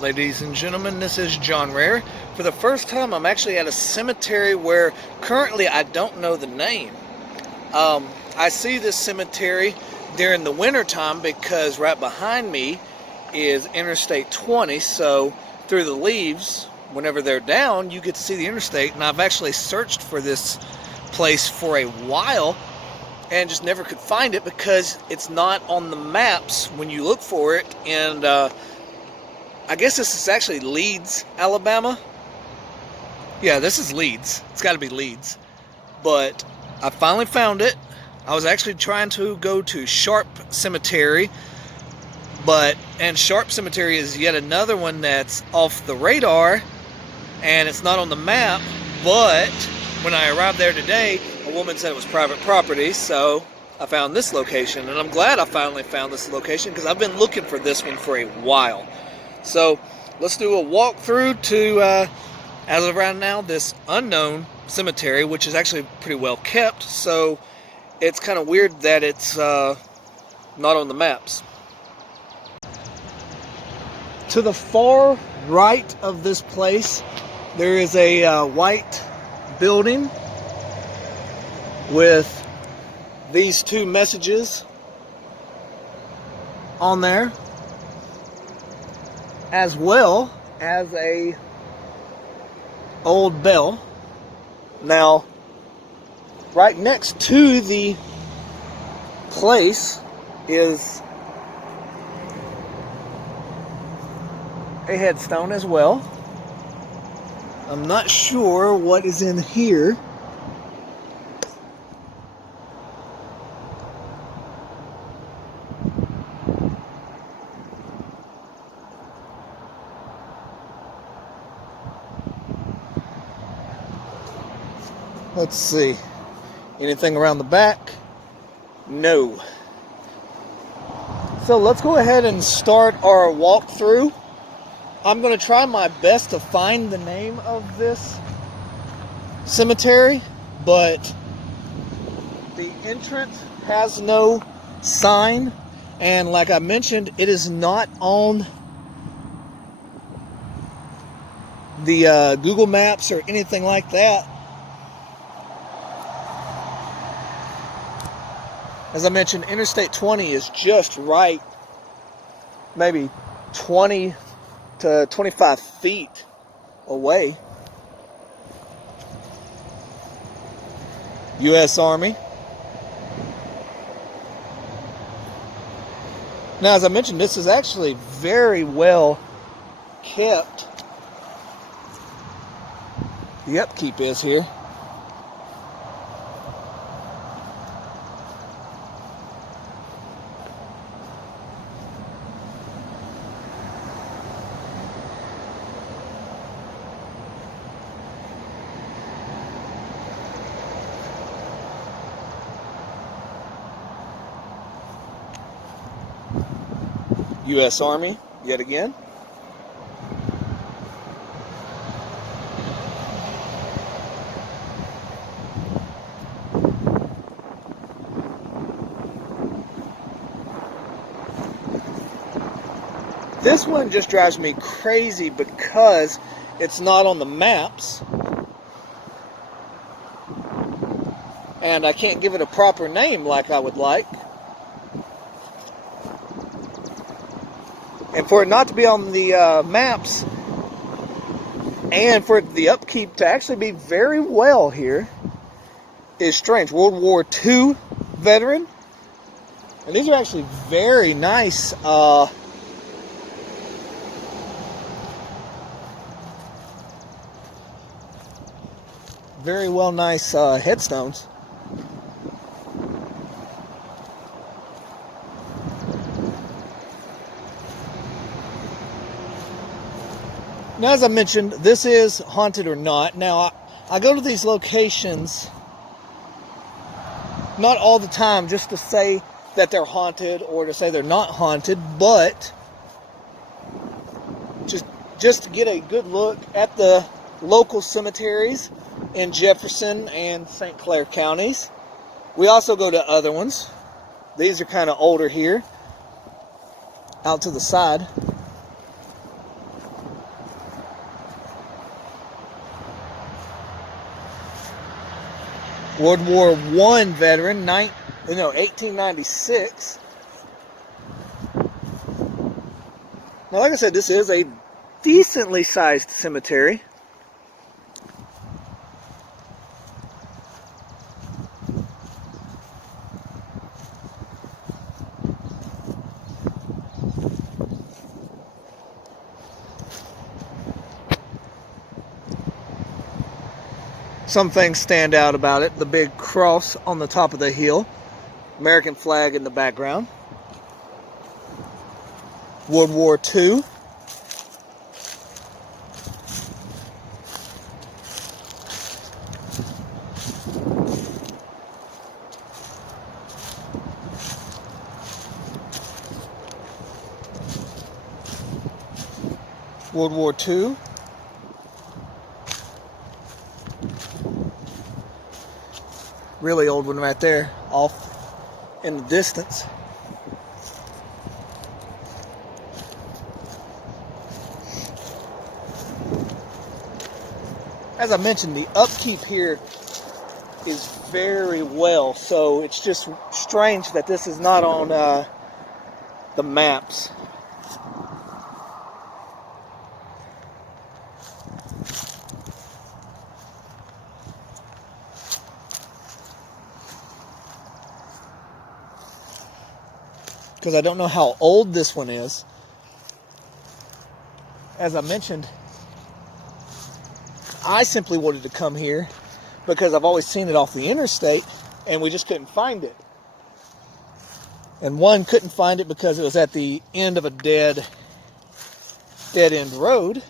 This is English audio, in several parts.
Ladies and gentlemen, this is John Rare. For the first time, I'm actually at a cemetery where currently I don't know the name. I see this cemetery during the winter time because right behind me is Interstate 20, so through the leaves, whenever they're down, you get to see the interstate, and I've actually searched for this place for a while and just never could find it because it's not on the maps when you look for it. And I guess this is actually Leeds, Alabama. Yeah, this is Leeds. It's got to be Leeds. But I finally found it. I was actually trying to go to Sharp Cemetery, and Sharp Cemetery is yet another one that's off the radar, and it's not on the map. But when I arrived there today, a woman said it was private property, so I found this location, and I'm glad I finally found this location because I've been looking for this one for a while. So let's do a walkthrough to, as of right now, this unknown cemetery, which is actually pretty well kept. So it's kind of weird that it's not on the maps. To the far right of this place, there is a white building with these two messages on there, as well as a old bell. Now, right next to the place is a headstone as well. I'm not sure what is in here. Let's see. Anything around the back? No. So let's go ahead and start our walkthrough. I'm going to try my best to find the name of this cemetery, but the entrance has no sign, and like I mentioned, it is not on the Google Maps or anything like that. As I mentioned, Interstate 20 is just right, maybe 20 to 25 feet away. U.S. Army. Now, as I mentioned, this is actually very well kept. The upkeep is here. U.S. Army, yet again. This one just drives me crazy because it's not on the maps, and I can't give it a proper name like I would like. And for it not to be on the maps, and for the upkeep to actually be very well here, is strange. World War II veteran. And these are actually very nice very well nice headstones. Now, as I mentioned, this is haunted or not. Now, I go to these locations not all the time just to say that they're haunted or to say they're not haunted, but just to get a good look at the local cemeteries in Jefferson and St. Clair counties. We also go to other ones. These are kind of older here, out to the side. World War I veteran, 1896. Now, like I said, this is a decently sized cemetery. Some things stand out about it. The big cross on the top of the hill. American flag in the background. World War II. World War II. Really old one right there, off in the distance. As I mentioned, the upkeep here is very well, so it's just strange that this is not on the maps. Because I don't know how old this one is. As I mentioned, I simply wanted to come here because I've always seen it off the interstate and we just couldn't find it. And one, couldn't find it because it was at the end of a dead end road.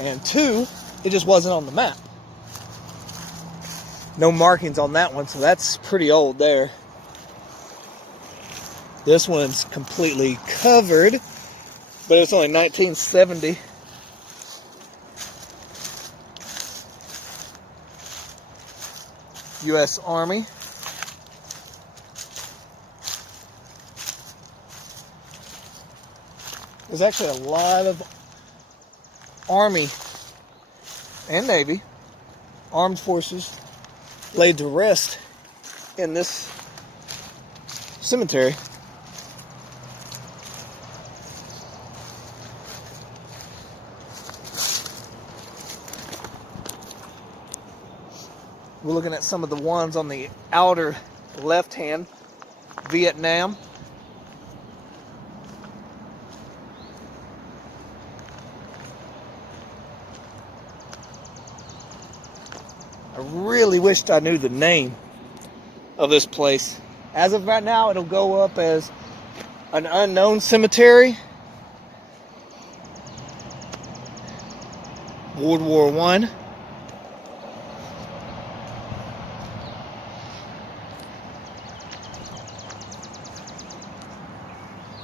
And two, it just wasn't on the map. No markings on that one, so that's pretty old there. This one's completely covered, but it's only 1970. U.S. Army. There's actually a lot of Army and Navy, armed forces, laid to rest in this cemetery. We're looking at some of the ones on the outer left hand. Vietnam. I really wished I knew the name of this place. As of right now, it'll go up as an unknown cemetery. World War I.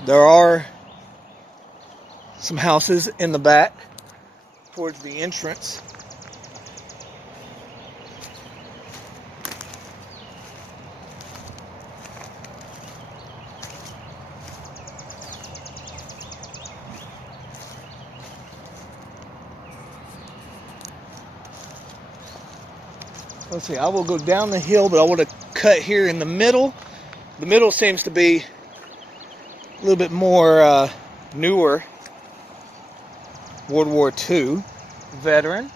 There are some houses in the back towards the entrance. Let's see, I will go down the hill, but I want to cut here in the middle. The middle seems to be a little bit more newer. World War II veteran.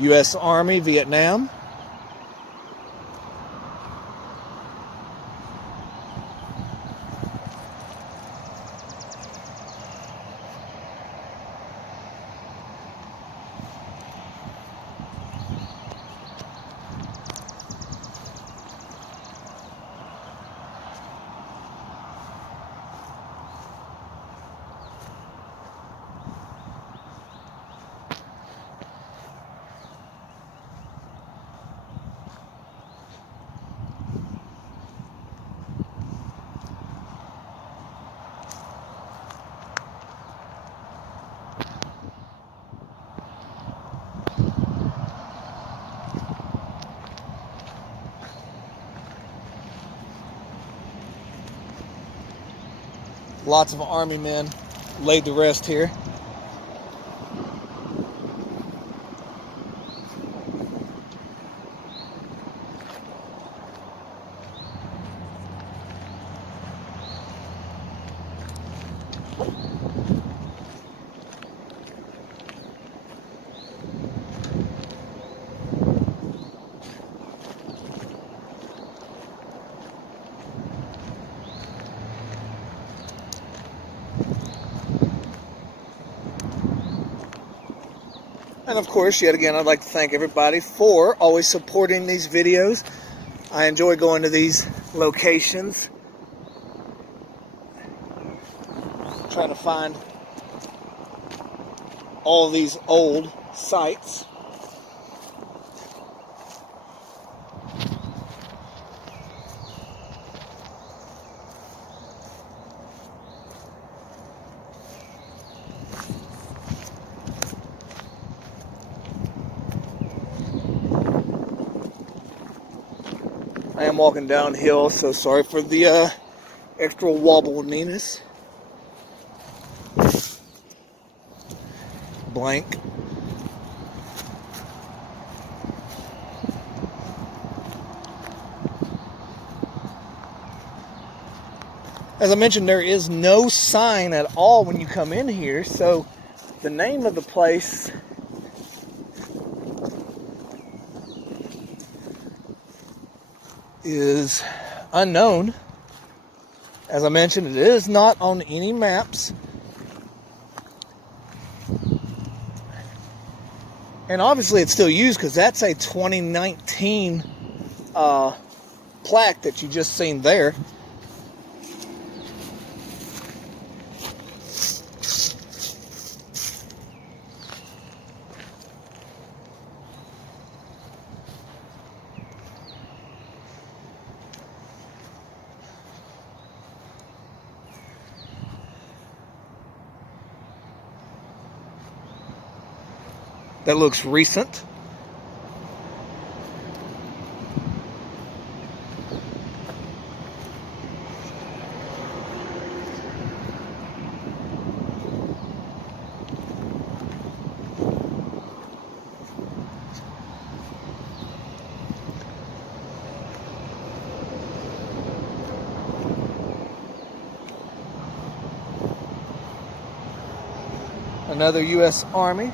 U.S. Army, Vietnam. Lots of Army men laid to rest here. And of course, yet again, I'd like to thank everybody for always supporting these videos. I enjoy going to these locations, trying to find all these old sites. I am walking downhill, so sorry for the extra wobbliness. Blank. As I mentioned, there is no sign at all when you come in here, so the name of the place is unknown. As I mentioned, it is not on any maps. And obviously it's still used because that's a 2019 plaque that you just seen there. That looks recent. Another U.S. Army.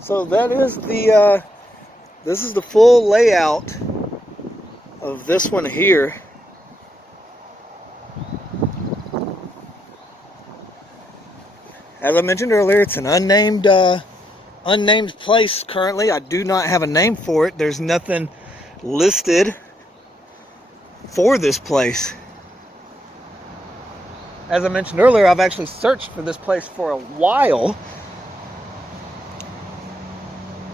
So that is the this is the full layout of this one here. As I mentioned earlier, it's an unnamed place currently. I do not have a name for it. There's nothing listed for this place. As I mentioned earlier, I've actually searched for this place for a while,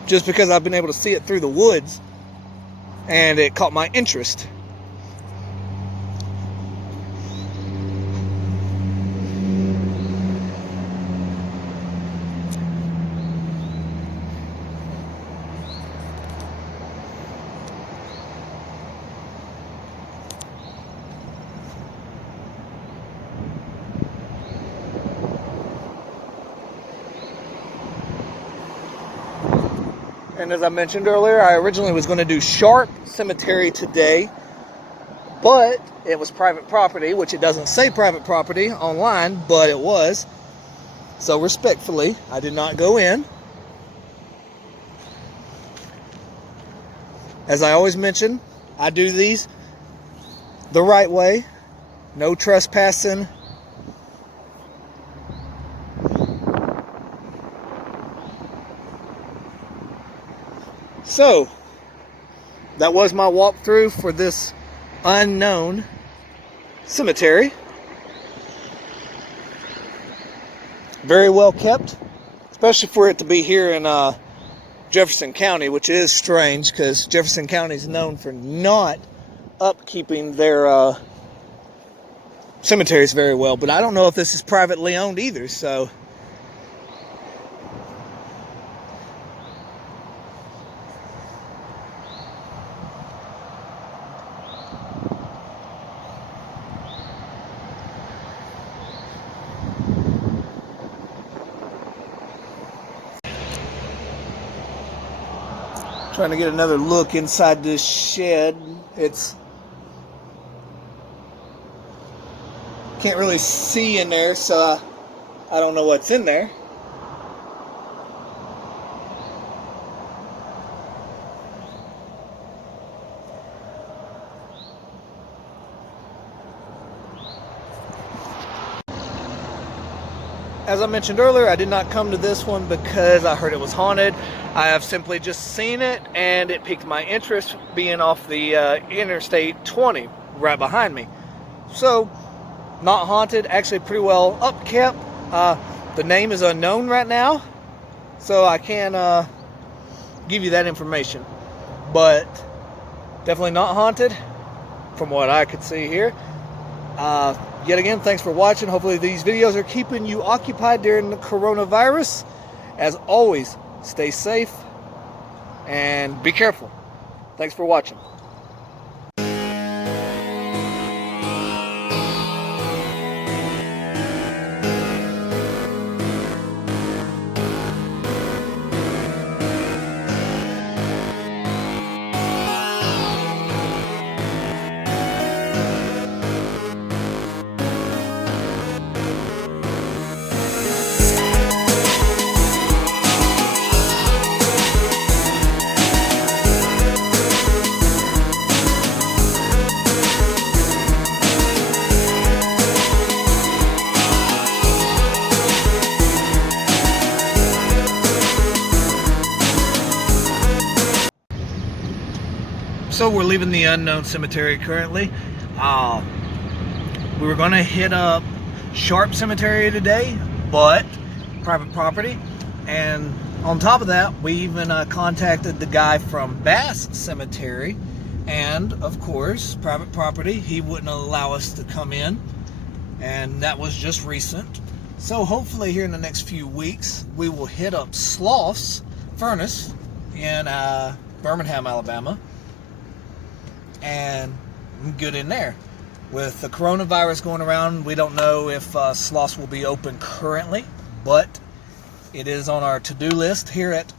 just because I've been able to see it through the woods, and it caught my interest. And as I mentioned earlier, I originally was going to do Sharp Cemetery today, but it was private property, which it doesn't say private property online, but it was. So respectfully, I did not go in. As I always mention, I do these the right way. No trespassing. So, that was my walkthrough for this unknown cemetery. Very well kept. It's especially for it to be here in Jefferson County, which is strange because Jefferson County is known for not upkeeping their cemeteries very well. But I don't know if this is privately owned either, so. Trying to get another look inside this shed. It's can't really see in there, so I don't know what's in there. As I mentioned earlier, I did not come to this one because I heard it was haunted. I have simply just seen it and it piqued my interest, being off the Interstate 20 right behind me. So, not haunted, actually pretty well upkept. The name is unknown right now, so I can't give you that information. But definitely not haunted from what I could see here. Yet again, thanks for watching. Hopefully these videos are keeping you occupied during the coronavirus. As always, stay safe and be careful. Thanks for watching. So we're leaving the unknown cemetery currently. We were going to hit up Sharp Cemetery today, but private property. And on top of that, we even contacted the guy from Bass Cemetery, and of course, private property. He wouldn't allow us to come in, and that was just recent. So hopefully here in the next few weeks, we will hit up Sloth's Furnace in Birmingham, Alabama, and get in there. With the coronavirus going around, we don't know if Sloth's will be open currently, but it is on our to-do list here at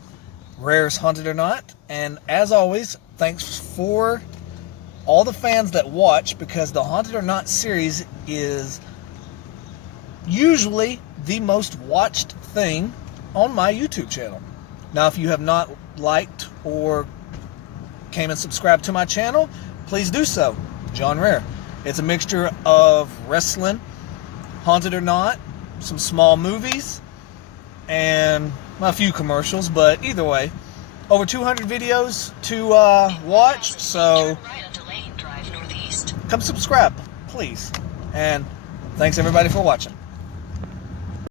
Rare's Haunted or Not. And as always, thanks for all the fans that watch, because the Haunted or Not series is usually the most watched thing on my YouTube channel. Now, if you have not liked or came and subscribed to my channel, please do so. John Rare. It's a mixture of wrestling, Haunted or Not, some small movies, and a few commercials, but either way, over 200 videos to watch, so come subscribe, please. And thanks everybody for watching.